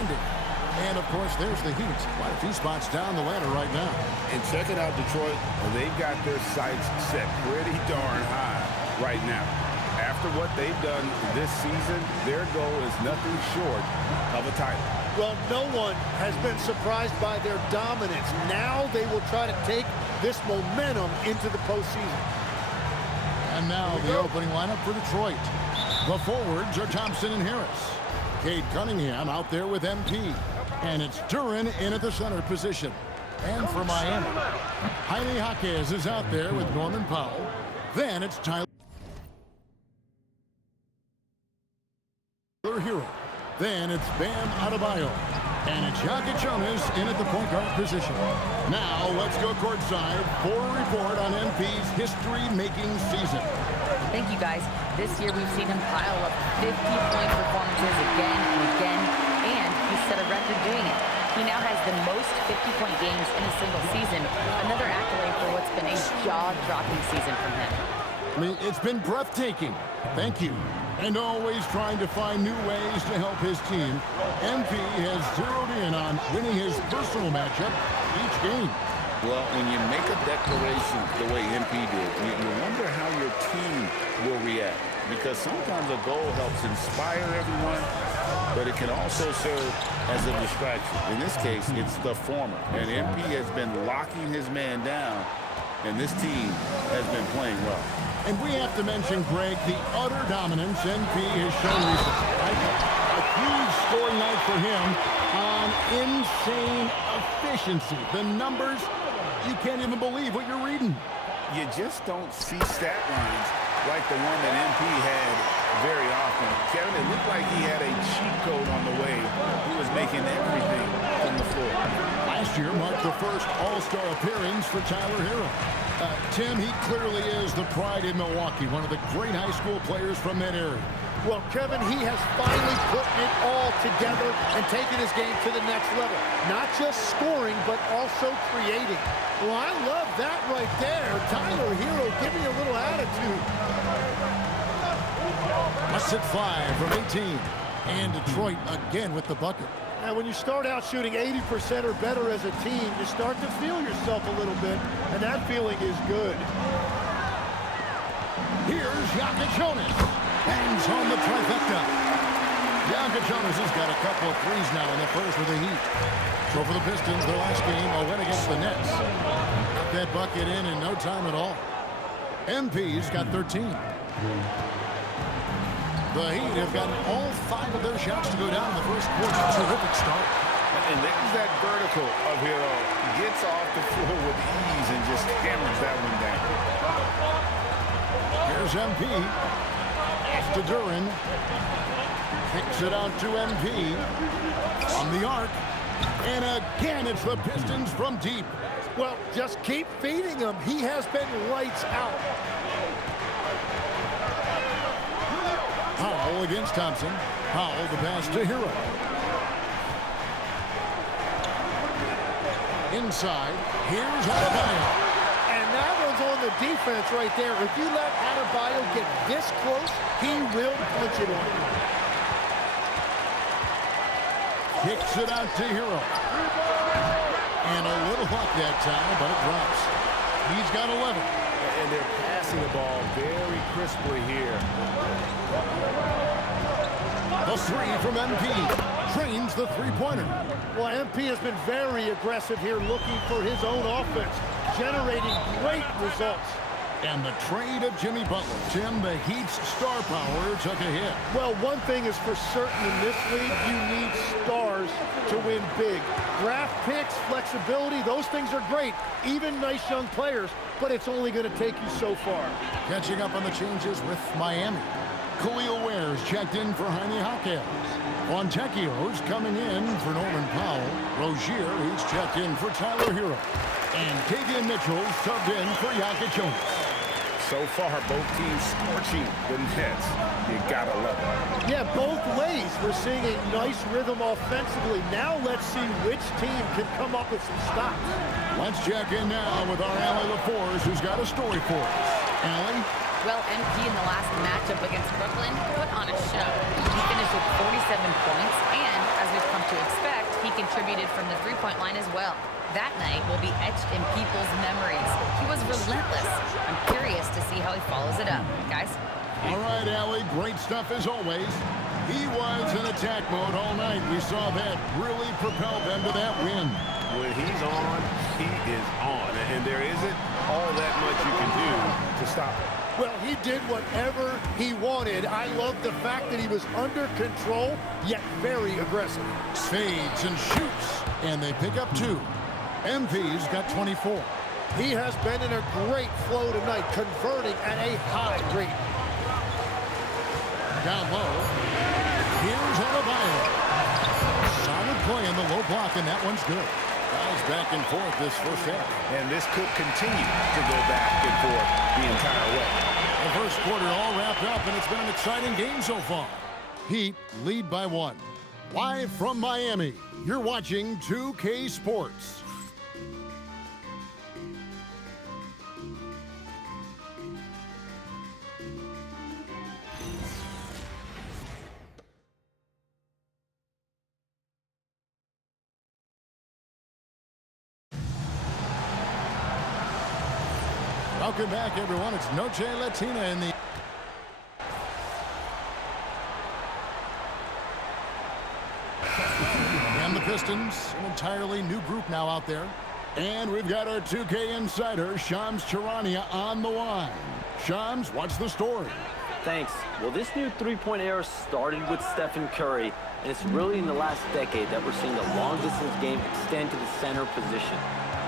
outstanding. And, of course, there's the Heat. Quite a few spots down the ladder right now. And check it out, Detroit. They've got their sights set pretty darn high right now. After what they've done this season, their goal is nothing short of a title. Well, no one has been surprised by their dominance. Now they will try to take this momentum into the postseason. And now the opening lineup for Detroit. The forwards are Thompson and Harris. Cade Cunningham out there with MP. And it's Duren in at the center position. And for Miami, Jaime Jaquez is out there with Norman Powell. Then it's Tyler Hero. Then it's Bam Adebayo. And it's Jokic Jonas in at the point guard position. Now let's go courtside for a report on MP's history-making season. Thank you, guys. This year we've seen him pile up 50-point performances again and again, and he set a record doing it. He now has the most 50-point games in a single season, another accolade for what's been a jaw-dropping season from him. I mean, it's been breathtaking. Thank you. And always trying to find new ways to help his team. MP has zeroed in on winning his personal matchup each game. Well, when you make a declaration the way MP did, you wonder how your team will react. Because sometimes a goal helps inspire everyone, but it can also serve as a distraction. In this case, it's the former. And MP has been locking his man down, and this team has been playing well. And we have to mention, Greg, the utter dominance MP has shown recently. Right? A huge scoring night for him on insane efficiency. The numbers, you can't even believe what you're reading. You just don't see stat lines like the one that MP had very often. Kevin, it looked like he had a cheat code on the way. He was making everything from the floor. Last year marked the first All-Star appearance for Tyler Hero. Tim, he clearly is the pride in Milwaukee, one of the great high school players from that area. Well, Kevin, he has finally put it all together and taken his game to the next level. Not just scoring, but also creating. Well, I love that right there. Tyler Hero, give me a little attitude. Must hit 5 from 18. And Detroit again with the bucket. Now, when you start out shooting 80% or better as a team, you start to feel yourself a little bit, and that feeling is good. Here's Jokic Jonas. Hangs home the trifecta. Jokic Jonas has got a couple of threes now in the first with the Heat. So for the Pistons, their last game, a win against the Nets. Got that bucket in no time at all. MP's got 13. The Heat have gotten all 5 of their shots to go down in the first quarter. Terrific start. And there's that vertical of Hero. Gets off the floor with ease and just hammers that one down. Here's MP. Off to Duren. Kicks it out to MP. On the arc. And again, it's the Pistons from deep. Well, just keep feeding him. He has been lights out. Powell against Thompson. Powell the pass to Hero. Inside, here's Adebayo. And that one's on the defense right there. If you let Adebayo get this close, he will punch it on you. Kicks it out to Hero. And a little luck that time, but it drops. He's got 11. And they're passing the ball very crisply here. The 3 from MP. Trains the three-pointer. Well, MP has been very aggressive here, looking for his own offense, generating great results. And the trade of Jimmy Butler. Tim, the Heat's star power took a hit. Well, one thing is for certain in this league, you need stars to win big. Draft picks, flexibility, those things are great. Even nice young players, but it's only going to take you so far. Catching up on the changes with Miami. Khalil Ware's checked in for Jaime Jaquez. Fontecchio's coming in for Norman Powell. Rozier, he's checked in for Tyler Hero. And Davion Mitchell subbed in for Jokic Jonas. So far, both teams scorching the Nets. You gotta love it. Yeah, both ways. We're seeing a nice rhythm offensively. Now let's see which team can come up with some stops. Let's check in now with our Allie LaForce, who's got a story for us. Allie? Well, MP in the last matchup against Brooklyn put on a show. He finished with 47 points, and as we've come to expect, contributed from the three-point line as well. That night will be etched in people's memories. He was relentless. I'm curious to see how he follows it up. Guys? All right, Allie, great stuff as always. He was in attack mode all night. We saw that really propel them to that win. When he's on, he is on. And there isn't all that much you can do to stop him. Well, he did whatever he wanted. I love the fact that he was under control, yet very aggressive. Fades and shoots, and they pick up 2. MP's got 24. He has been in a great flow tonight, converting at a high rate. Down low. Here's Adebayo. Solid play in the low block, and that one's good. Guys back and forth this first half. And this could continue to go back and forth the entire way. The first quarter all wrapped up, and it's been an exciting game so far. Heat lead by 1. Live from Miami, you're watching 2K Sports. Welcome back, everyone. It's Noche Latina in the... And the Pistons, an entirely new group now out there. And we've got our 2K insider, Shams Charania, on the line. Shams, what's the story? Thanks. Well, this new three-point era started with Stephen Curry, and it's really in the last decade that we're seeing the long-distance game extend to the center position.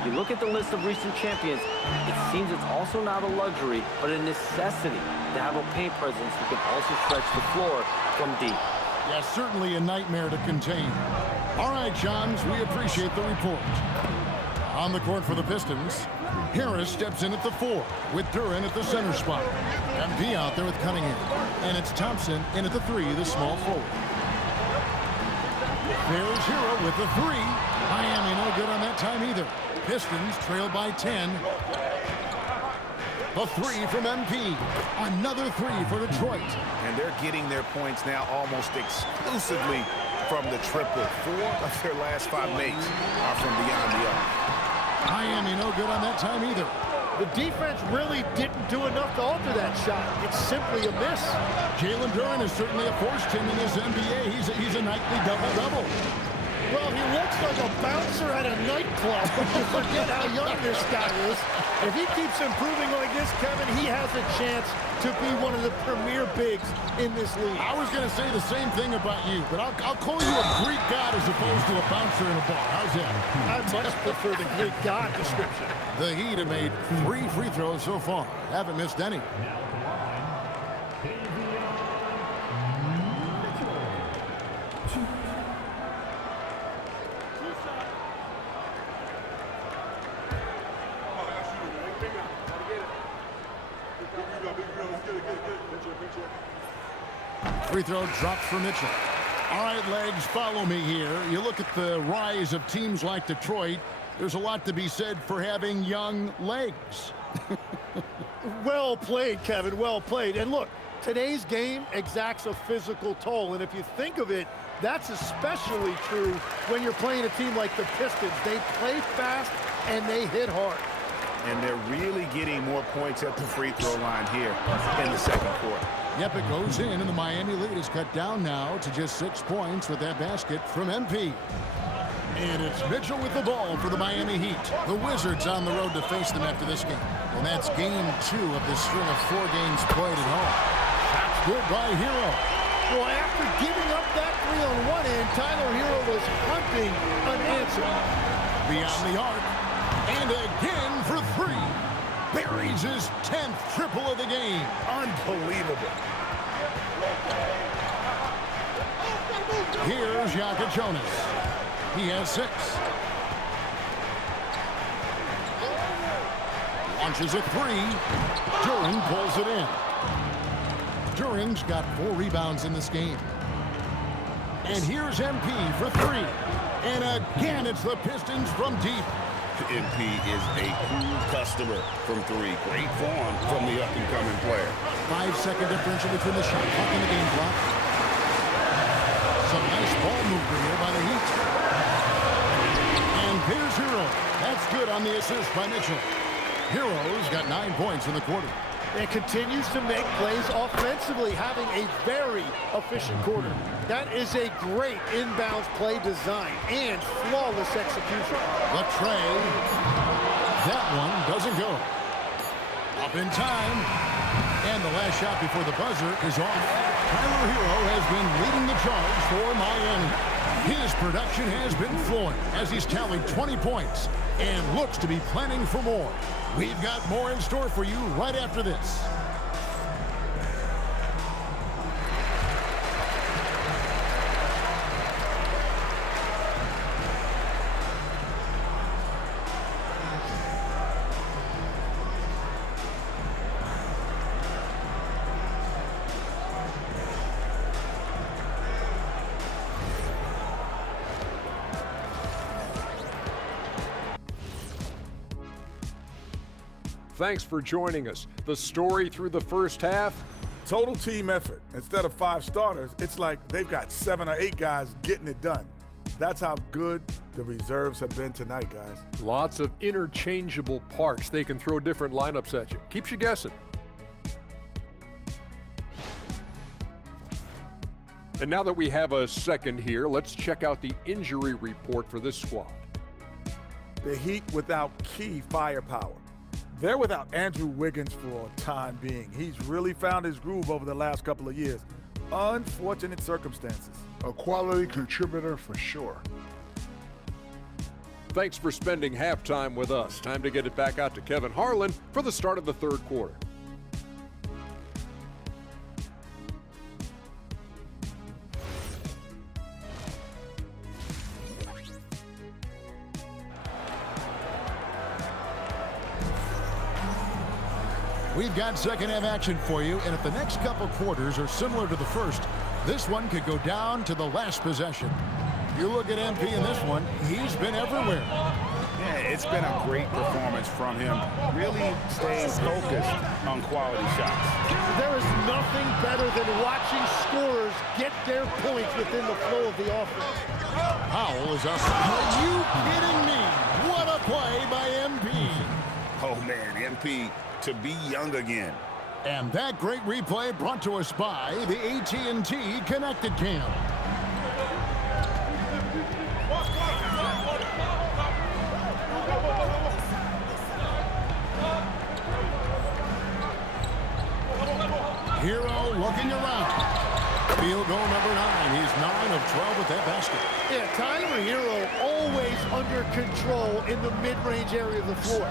You look at the list of recent champions, it seems it's also not a luxury, but a necessity to have a paint presence who can also stretch the floor from deep. Yeah, certainly a nightmare to contain. All right, Shams, we appreciate the report. On the court for the Pistons, Harris steps in at the 4 with Duren at the center spot. MP out there with Cunningham. And it's Thompson in at the 3, the small forward. There's Hero with the 3. Miami no good on that time either. Pistons trail by 10. The 3 from MP. Another 3 for Detroit. And they're getting their points now almost exclusively from the triple. 4 of their last 5 makes are from beyond the arc. Miami no good on that time either. The defense really didn't do enough to alter that shot. It's simply a miss. Jalen Duren is certainly a force team in this NBA. He's a nightly double-double. Well, he looks like a bouncer at a nightclub, but you forget how young this guy is. If he keeps improving like this, Kevin, he has a chance to be one of the premier bigs in this league. I was going to say the same thing about you, but I'll call you a Greek god as opposed to a bouncer in a bar. How's that? I much prefer the Greek god description. The Heat have made 3 free throws so far. Haven't missed any. Free throw dropped for Mitchell. All right, Legs, follow me here. You look at the rise of teams like Detroit. There's a lot to be said for having young legs. Well played, Kevin, well played. And look, today's game exacts a physical toll. And if you think of it, that's especially true when you're playing a team like the Pistons. They play fast and they hit hard. And they're really getting more points at the free throw line here in the second quarter. Yep, it goes in, and the Miami lead is cut down now to just 6 points with that basket from MP. And it's Mitchell with the ball for the Miami Heat. The Wizards on the road to face them after this game. And that's game 2 of this string of 4 games played at home. That's good by Hero. Well, after giving up that 3 on one end, Tyler Hero was hunting an answer. Beyond the arc. And again for 3. Buries his 10th triple of the game. Unbelievable. Here's Yaka Jonas. He has 6. Launches a 3. Duren pulls it in. Duren's got 4 rebounds in this game. And here's MP for 3. And again, it's the Pistons from deep. MP is a cool customer from 3. Great form from the up-and-coming player. 5-second differential between the shot clock and the game clock. Some nice ball movement here by the Heat. good on the assist by Mitchell. Heroes got 9 points in the quarter. And continues to make plays offensively, having a very efficient quarter. That is a great inbounds play design and flawless execution. The tray. That one doesn't go. Up in time. And the last shot before the buzzer is off. Tyler Hero has been leading the charge for Miami. His production has been flowing as he's tallied 20 points and looks to be planning for more. We've got more in store for you right after this. Thanks for joining us. The story through the first half. Total team effort. Instead of 5 starters, it's like they've got 7 or 8 guys getting it done. That's how good the reserves have been tonight, guys. Lots of interchangeable parts. They can throw different lineups at you. Keeps you guessing. And now that we have a second here, let's check out the injury report for this squad. The Heat without key firepower. They're without Andrew Wiggins for a time being. He's really found his groove over the last couple of years. Unfortunate circumstances. A quality contributor for sure. Thanks for spending halftime with us. Time to get it back out to Kevin Harlan for the start of the third quarter. We've got second half action for you, and if the next couple quarters are similar to the first, this one could go down to the last possession. You look at MP in this one, he's been everywhere. Yeah, it's been a great performance from him, really staying focused on quality shots. There is nothing better than watching scorers get their points within the flow of the offense. Powell is up. Are you kidding me? What a play by MP. Oh, man, MP to be young again. And that great replay brought to us by the AT&T Connected Cam. Hero looking around. Field goal number 9. He's 9 of 12 with that basket. Yeah, Tyler Hero always under control in the mid-range area of the floor.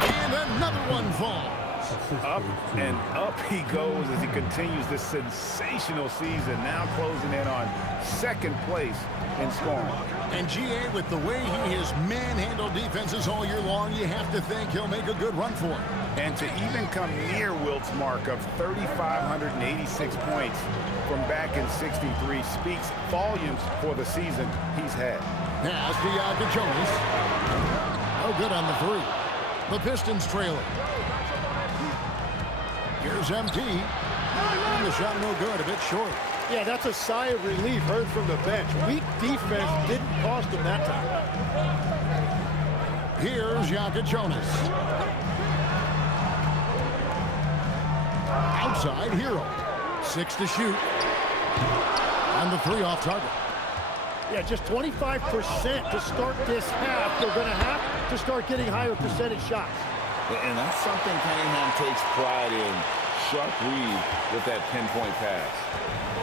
And another one falls. Up and up he goes as he continues this sensational season, now closing in on second place in scoring. And GA, with the way he has manhandled defenses all year long, you have to think he'll make a good run for it. And to even come near Wilt's mark of 3,586 points from back in '63 speaks volumes for the season he's had. Pass to Jonas. No good on the 3. The Pistons trailing. Here's MT. And the shot no good, a bit short. Yeah, that's a sigh of relief heard from the bench. Weak defense didn't cost him that time. Here's Jonas. Outside, Hero. 6 to shoot. And the 3 off target. Yeah, just 25% to start this half. They're going to have to start getting higher percentage shots. And that's something Cunningham takes pride in. Sharp read with that pinpoint pass.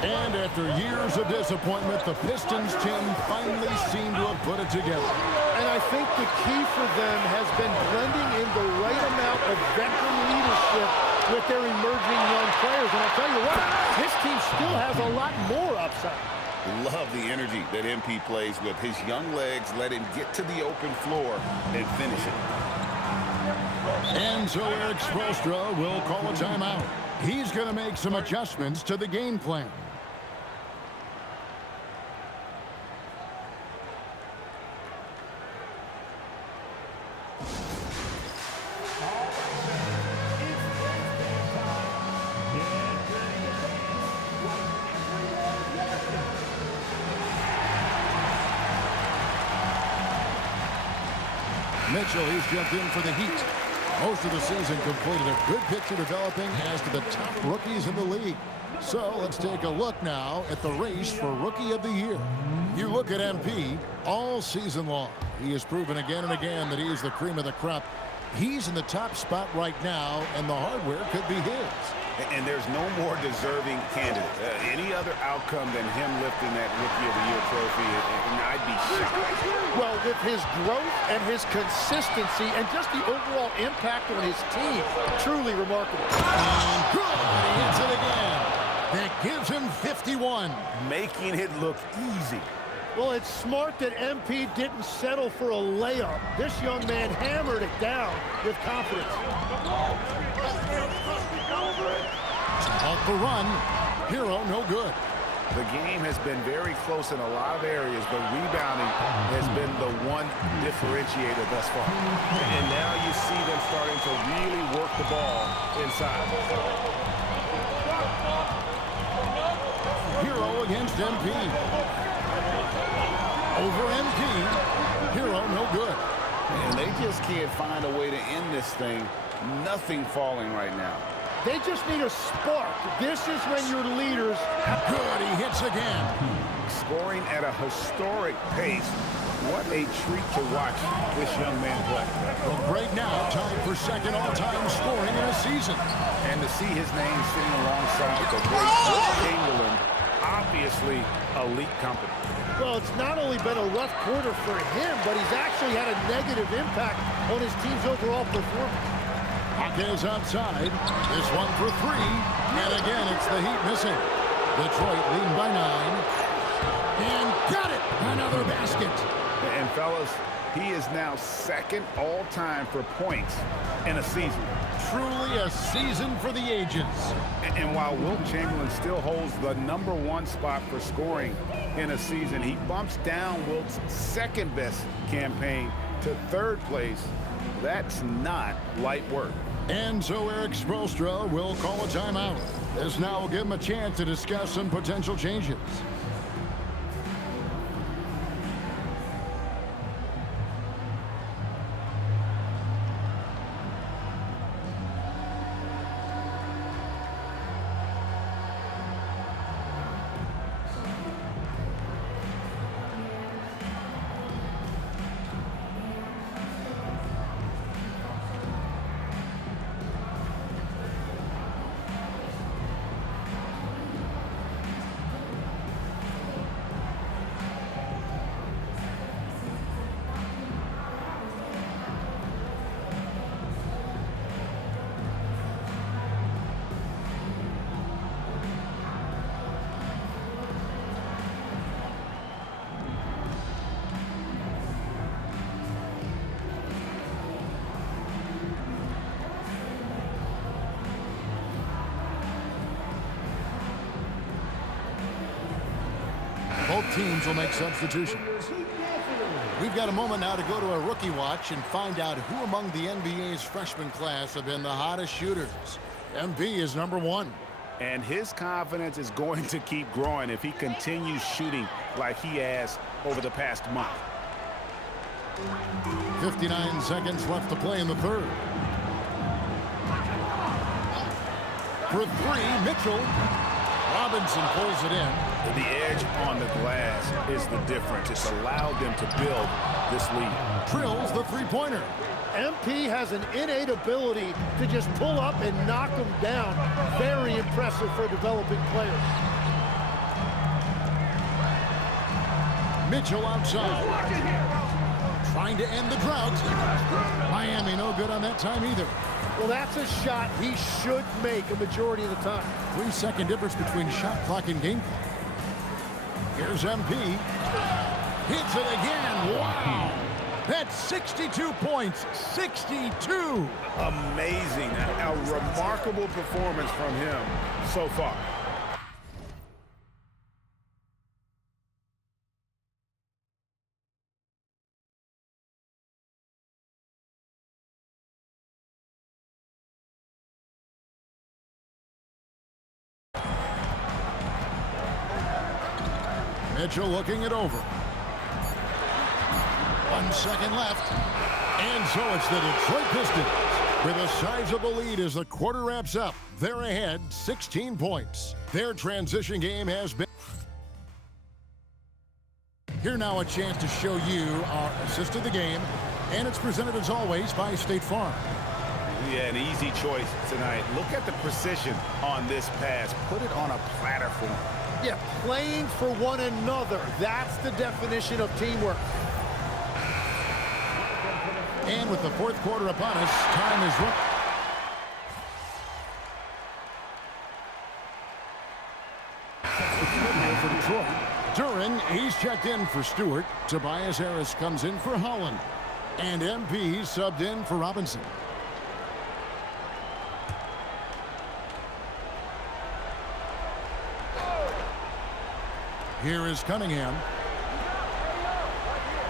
And after years of disappointment, the Pistons, Tim, finally seem to have put it together. And I think the key for them has been blending in the right amount of veteran leadership with their emerging young players. And I'll tell you what, this team still has a lot more upside. Love the energy that MP plays with. His young legs let him get to the open floor and finish it. And so Eric Spoelstra will call a timeout. He's going to make some adjustments to the game plan. Mitchell, he's jumped in for the Heat. Most of the season completed a good picture developing as to the top rookies in the league. So let's take a look now at the race for Rookie of the Year. You look at MP all season long. He has proven again and again that he is the cream of the crop. He's in the top spot right now, and the hardware could be his. And there's no more deserving candidate. Any other outcome than him lifting that Rookie of the Year trophy, and I'd be shocked. Well, with his growth and his consistency and just the overall impact on his team, truly remarkable. And good, he hits it again. That gives him 51. Making it look easy. Well, it's smart that MP didn't settle for a layup. This young man hammered it down with confidence. Off the run, Hero no good. The game has been very close in a lot of areas, but rebounding has been the one differentiator thus far. And now you see them starting to really work the ball inside. Hero against MP. Over MP. Hero no good. And they just can't find a way to end this thing. Nothing falling right now. They just need a spark. This is when your leaders... Good, he hits again. Scoring at a historic pace. What a treat to watch this young man play. Well, right now, tied for second all-time scoring in a season. And to see his name sitting alongside the great Wilt Chamberlain, obviously elite company. Well, it's not only been a rough quarter for him, but he's actually had a negative impact on his team's overall performance. Hawkins outside. This one for three. And again, it's the Heat missing. Detroit leading by 9. And got it! Another basket. And fellas, he is now second all-time for points in a season. Truly a season for the ages. And while Wilt Chamberlain still holds the #1 spot for scoring in a season, he bumps down Wilt's second-best campaign to third place. That's not light work. And so Eric Spoelstra will call a timeout. This now will give him a chance to discuss some potential changes. Both teams will make substitutions. We've got a moment now to go to a rookie watch and find out who among the NBA's freshman class have been the hottest shooters. MP is #1. And his confidence is going to keep growing if he continues shooting like he has over the past month. 59 seconds left to play in the third. For three, Mitchell. Robinson pulls it in. The edge on the glass is the difference. It's allowed them to build this lead. Drills the three-pointer. MP has an innate ability to just pull up and knock them down. Very impressive for a developing player. Mitchell outside. Trying to end the drought. Miami no good on that time either. Well, that's a shot he should make a majority of the time. 3-second difference between shot clock and game clock. Here's MP. Hits it again. Wow. That's 62 points. 62. Amazing. A remarkable performance from him so far. Mitchell looking it over. 1 second left. And so it's the Detroit Pistons with a sizable lead as the quarter wraps up. They're ahead 16 points. Their transition game has been... Here now a chance to show you our assist of the game. And it's presented as always by State Farm. Yeah, an easy choice tonight. Look at the precision on this pass. Put it on a platter for him. Yeah, playing for one another. That's the definition of teamwork. And with the fourth quarter upon us, time is run. For Detroit. Duren, he's checked in for Stewart. Tobias Harris comes in for Holland. And MP subbed in for Robinson. Here is Cunningham.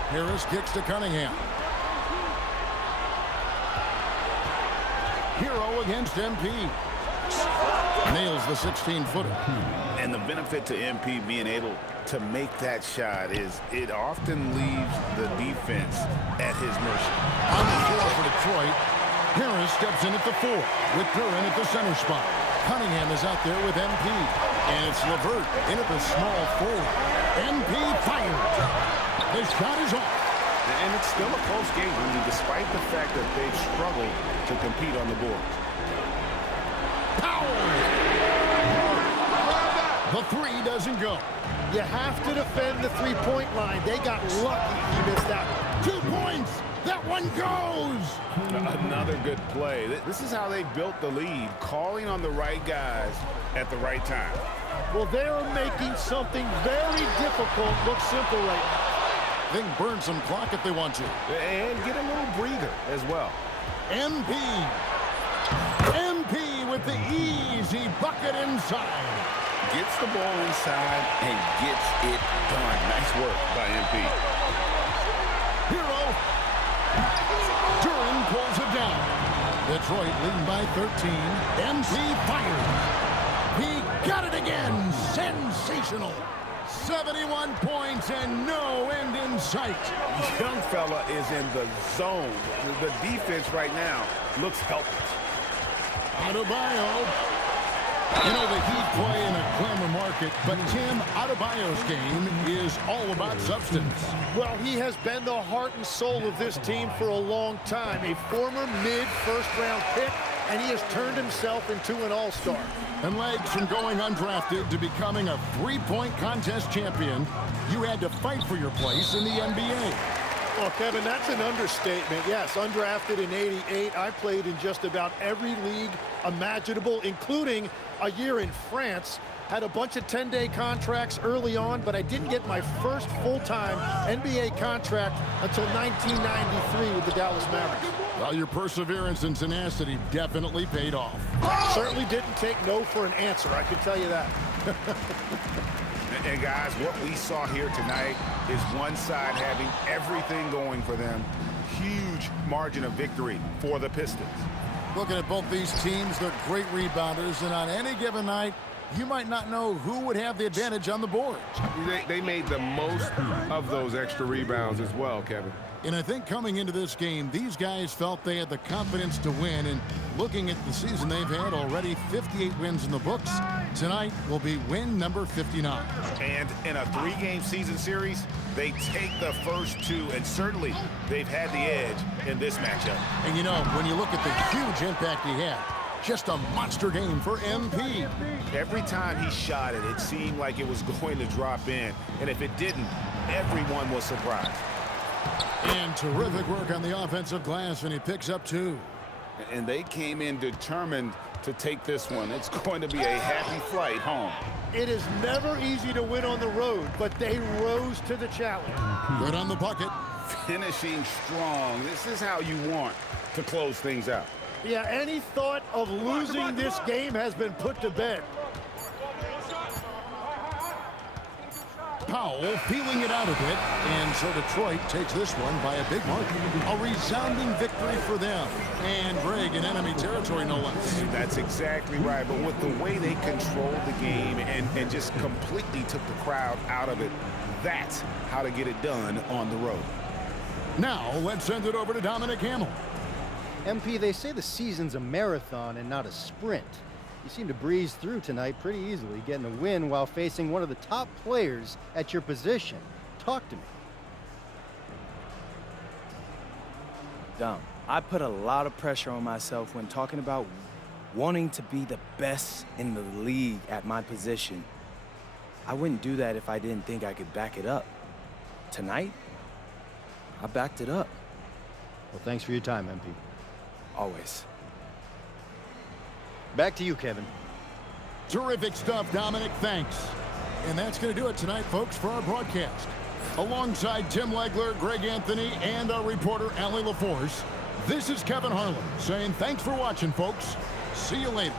Harris kicks to Cunningham. Hero against MP. Nails the 16-footer. And the benefit to MP being able to make that shot is it often leaves the defense at his mercy. On the floor for Detroit, Harris steps in at the 4 with Duren at the center spot. Cunningham is out there with MP. And it's Levert in at the small forward. MP fired. His shot is off. And it's still a close game, really, despite the fact that they've struggled to compete on the board. Powell! The 3 doesn't go. You have to defend the three-point line. They got lucky he missed that one. 2 points. That one goes. Another good play. This is how they built the lead, calling on the right guys at the right time. Well, they're making something very difficult look simple right now. They can burn some clock if they want to. And get a little breather as well. MP. MP with the easy bucket inside. Gets the ball inside and gets it done. Nice work by MP. Hero. Duren pulls it down. Detroit leading by 13. MP fired. He got it again. Sensational. 71 points and no end in sight. Young fella is in the zone. The defense right now looks helpless. Adebayo. You know, the Heat play in a glamour market, but Tim, Adebayo's game is all about substance. Well, he has been the heart and soul of this team for a long time. A former mid-first-round pick, and he has turned himself into an all-star. And legs from going undrafted to becoming a three-point contest champion, you had to fight for your place in the NBA. Well, Kevin, that's an understatement. Yes, undrafted in '88. I played in just about every league imaginable, including a year in France. Had a bunch of 10-day contracts early on, but I didn't get my first full-time NBA contract until 1993 with the Dallas Mavericks. Well, your perseverance and tenacity definitely paid off. Certainly didn't take no for an answer, I can tell you that. And guys, what we saw here tonight is one side having everything going for them. Huge margin of victory for the Pistons. Looking at both these teams, they're great rebounders, and on any given night, you might not know who would have the advantage on the board. They made the most of those extra rebounds as well, Kevin. And I think coming into this game, these guys felt they had the confidence to win. And looking at the season they've had, already 58 wins in the books. Tonight will be win number 59. And in a three-game season series, they take the first 2, and certainly they've had the edge in this matchup. And you know, when you look at the huge impact he had, just a monster game for MP. Every time he shot it, it seemed like it was going to drop in. And if it didn't, everyone was surprised. And terrific work on the offensive glass, and he picks up 2. And they came in determined to take this one. It's going to be a happy flight home. It is never easy to win on the road, but they rose to the challenge. Good on the bucket. Finishing strong. This is how you want to close things out. Yeah, any thought of losing this game has been put to bed. Powell feeling it out a bit, and so Detroit takes this one by a big margin. A resounding victory for them. And Greg in enemy territory, no less. That's exactly right. But with the way they controlled the game and just completely took the crowd out of it, that's how to get it done on the road. Now, let's send it over to Dominic Hamill. MP, they say the season's a marathon and not a sprint. You seem to breeze through tonight pretty easily, getting a win while facing one of the top players at your position. Talk to me. Dom, I put a lot of pressure on myself when talking about wanting to be the best in the league at my position. I wouldn't do that if I didn't think I could back it up. Tonight, I backed it up. Well, thanks for your time, MP. Always. Back to you, Kevin. Terrific stuff, Dominic. Thanks. And that's going to do it tonight, folks, for our broadcast. Alongside Tim Legler, Greg Anthony, and our reporter, Allie LaForce, this is Kevin Harlan saying thanks for watching, folks. See you later.